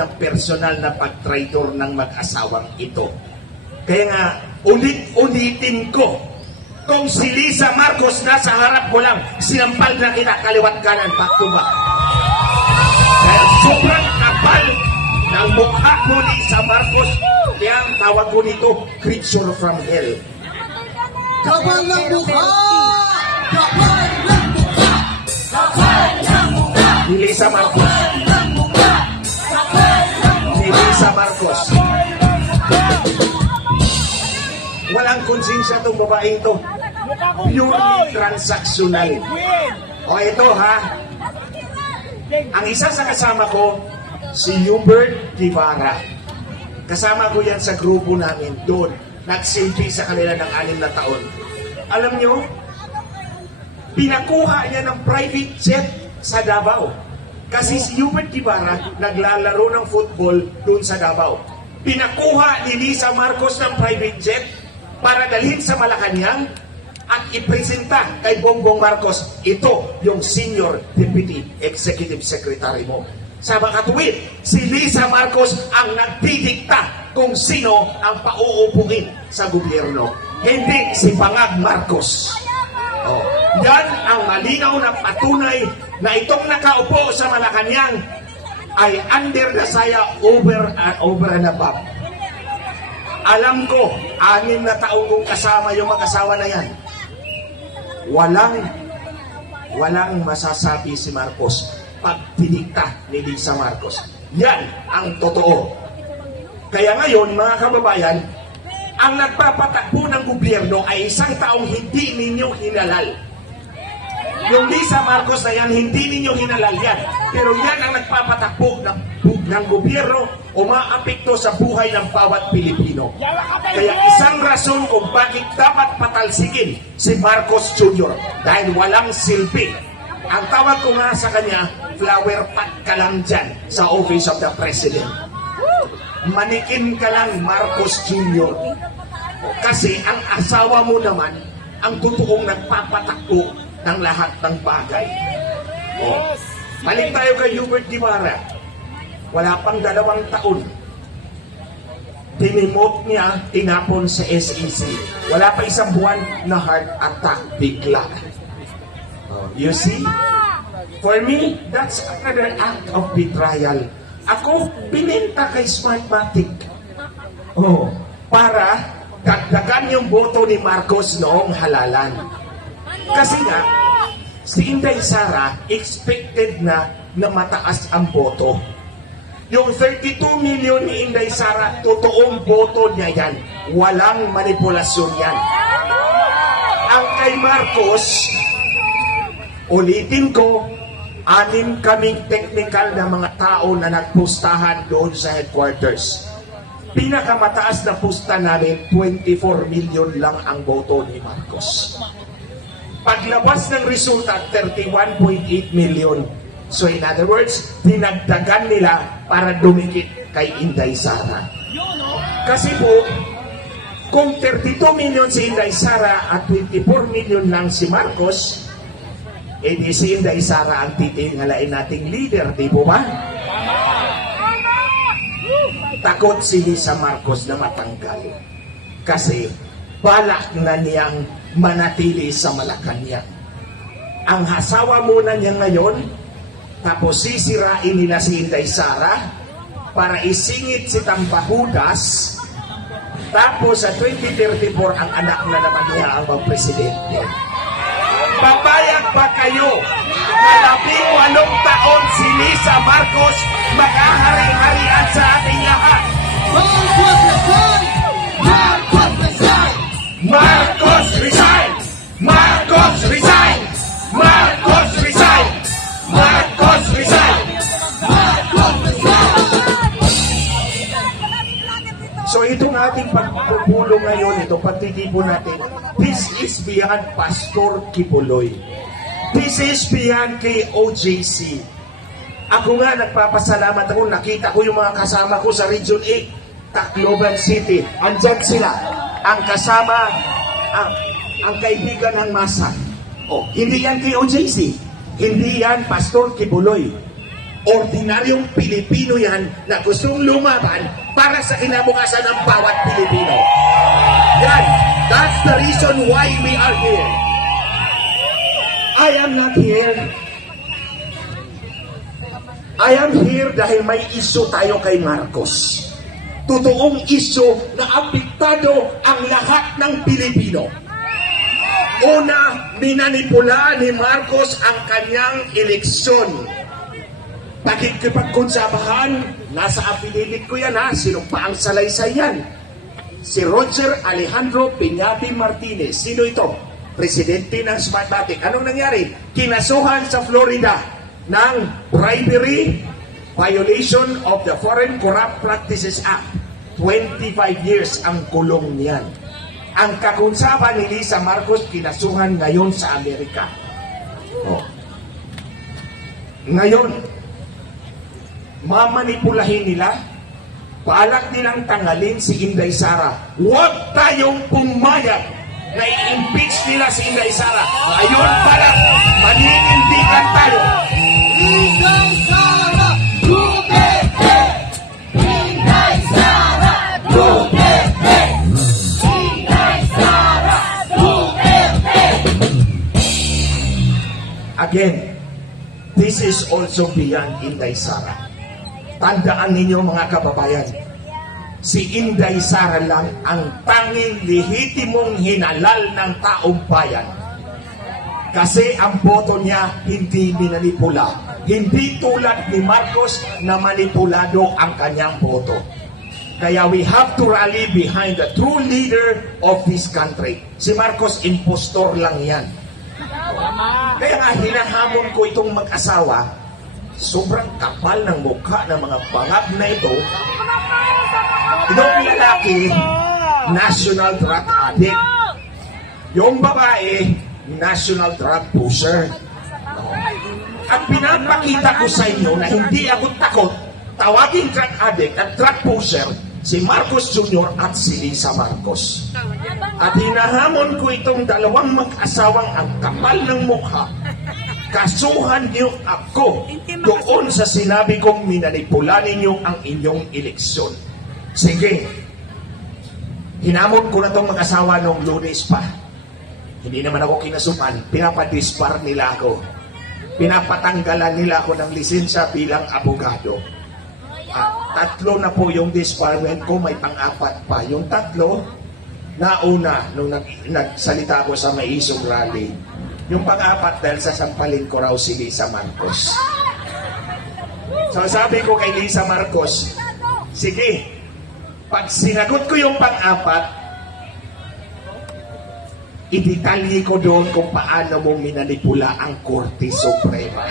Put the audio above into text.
ng personal na pagtraidor ng mag-asawang ito. Kaya nga, ulit-ulitin ko, kung si Lisa Marcos nasa harap mo lang, sinampal na kita kaliwat kanan, back to back. Dahil sobrang kapal ng mukha mo, Lisa Marcos, kaya ang tawag ko nito, creature from hell. Kapal ng mukha! Kapal ng mukha! Kapal ng mukha! Ni Lisa Marcos. Ni Lisa Marcos. Walang konsensya itong babae ito. Purely transactional. O ito ha, ang isa sa kasama ko, si Hubert Guevara. Kasama ko yan sa grupo namin doon. Nagsilbi sa kanila ng 6 na taon. Alam nyo, pinakuha niya ng private jet sa Davao. Kasi si Hubert Guevara naglalaro ng football doon sa Davao. Pinakuha ni Lisa Marcos ng private jet para dalhin sa Malacanang at ipresenta kay Bongbong Marcos, ito yung Senior Deputy Executive Secretary mo. Sa mga tuwid, si Lisa Marcos ang nagdidikta kung sino ang pauupuin sa gobyerno. Hindi si Pangag Marcos. Oh, yan ang malinaw na patunay na itong nakaupo sa Malacanang ay under the saya over and above. Alam ko, 6 na taong kong kasama yung mag-asawa na yan. Walang masasabi si Marcos pag tinikta ni Lisa Marcos. Yan ang totoo. Kaya ngayon, mga kababayan, ang nagpapatakbo ng gobyerno ay isang taong hindi ninyo hinalal. Yung Lisa Marcos na yan, hindi ninyo hinalal yan. Pero yan ang nagpapatakbo ng gobyerno, umaapekto sa buhay ng bawat Pilipino. Kaya isang rason kung bakit dapat patalsikin si Marcos Jr. dahil walang silbi. Ang tawag ko nga sa kanya, flower pot ka lang dyan sa Office of the President. Manikin ka lang, Marcos Jr. Kasi ang asawa mo naman ang totoong nagpapatakbo ng lahat ng bagay. Balik tayo kay Hubert Guevara. Wala pang 2 taon. Tinimote niya, tinapon sa SEC. Wala pa 1 buwan na heart attack bigla. You see? For me, that's another act of betrayal. Ako, binenta kay Smartmatic. Para dagdagan yung boto ni Marcos noong halalan. Kasi nga, si Inday Sara expected na mataas ang boto. Yung 32 million ni Inday Sara, totoong boto niya yan. Walang manipulasyon yan. Ang kay Marcos, ulitin ko, 6 kaming technical na mga tao na nagpustahan doon sa headquarters. Pinakamataas na pusta namin, 24 million lang ang boto ni Marcos. Paglabas ng resulta, 31.8 million. So in other words, dinagdagan nila para dumikit kay Inday Sara. Kasi po, kung 32 million si Inday Sara at 24 million lang si Marcos, edi si Inday Sara ang titingalain nating leader, di po ba? Takot si Lisa Marcos na matanggal. Kasi balak na niyang manatili sa Malacanang. Ang asawa muna niya ngayon, tapos sisirain nila si Inday Sara para isingit si Tampahudas. Tapos sa 2034, ang anak na naman niya ang magpresidente. Papayag ba kayo na 18 taon si Lisa Marcos mag-ahari-harian sa ating lahat? Marcos resign! Marcos resign! Marcos resign! Marcos resign! Marcos resign! Marcos resign! Marcos resign! So itong ating pagpupulong ngayon, itong pagtitipon natin, this is beyond Pastor Kibuloy. This is beyond kay OJC. Ako nga nagpapasalamat ako, nakita ko yung mga kasama ko sa Region 8, Tacloban City. Andyan sila, ang kasama, ang kaibigan ng masa. Hindi yan kay OJC. Hindi yan Pastor Kibuloy. Ordinaryong Pilipino yan na gustong lumaban para sa kinabukasan ng bawat Pilipino. Yan. That's the reason why we are here. I am not here. I am here dahil may isyu tayo kay Marcos. Totoong isyu na apektado ang lahat ng Pilipino. Una, minanipula ni Marcos ang kanyang eleksyon. Pakikipagkonsabahan, nasa affidavit ko yan ha, sino pa ang salaysay yan? Si Roger Alejandro Peñabi Martinez. Sino ito? Presidente ng Smartmatic. Anong nangyari? Kinasuhan sa Florida ng bribery, violation of the Foreign Corrupt Practices Act. 25 years ang kulong niyan. Ang kakunsaba ni Lisa Marcos kinasuhan ngayon sa Amerika. Oh. Ngayon, mamanipulahin nila, balak nilang tanggalin si Inday Sara. Huwag tayong pumayag na i-impeach nila si Inday Sara. Ngayon parang maninindigan tayo. Inday Sara Duterte! Inday Sara Duterte! Inday Sara Duterte! Again, this is also beyond Inday Sara. Tandaan ninyo mga kababayan, si Inday Sara lang ang tanging lehitimong hinalal ng taong bayan. Kasi ang boto niya hindi minanipula. Hindi tulad ni Marcos na manipulado ang kanyang boto. Kaya we have to rally behind the true leader of this country. Si Marcos, impostor lang yan. Kaya nga hinahamon ko itong mag-asawa, sobrang kapal ng mukha ng mga bangag na ito. Itong lalaki, national drug addict. Yung babae, national drug pusher. At pinapakita ko sa inyo na hindi ako takot tawagin drug addict at drug pusher si Marcos Jr. at si Lisa Marcos. At hinahamon ko itong dalawang mag-asawang ang kapal ng mukha. Kasuhan niyo ako doon sa sinabi kong minanipula ninyo ang inyong eleksyon. Sige, hinamon ko na itong mag-asawa noong Lunes pa. Hindi naman ako kinasupan, pinapadispar nila ako. Pinapatanggalan nila ako ng lisensya bilang abogado. Tatlo na po yung disbarment ko, may pang-apat pa. Yung tatlo, nauna nung nagsalita ako sa Maisong Rally. Yung pang-apat dahil sasampalin ko raw si Lisa Marcos. So sabi ko kay Lisa Marcos, sige, pag sinagot ko yung pang-apat, idetalye ko doon kung paano mo minanipula ang Korte Suprema.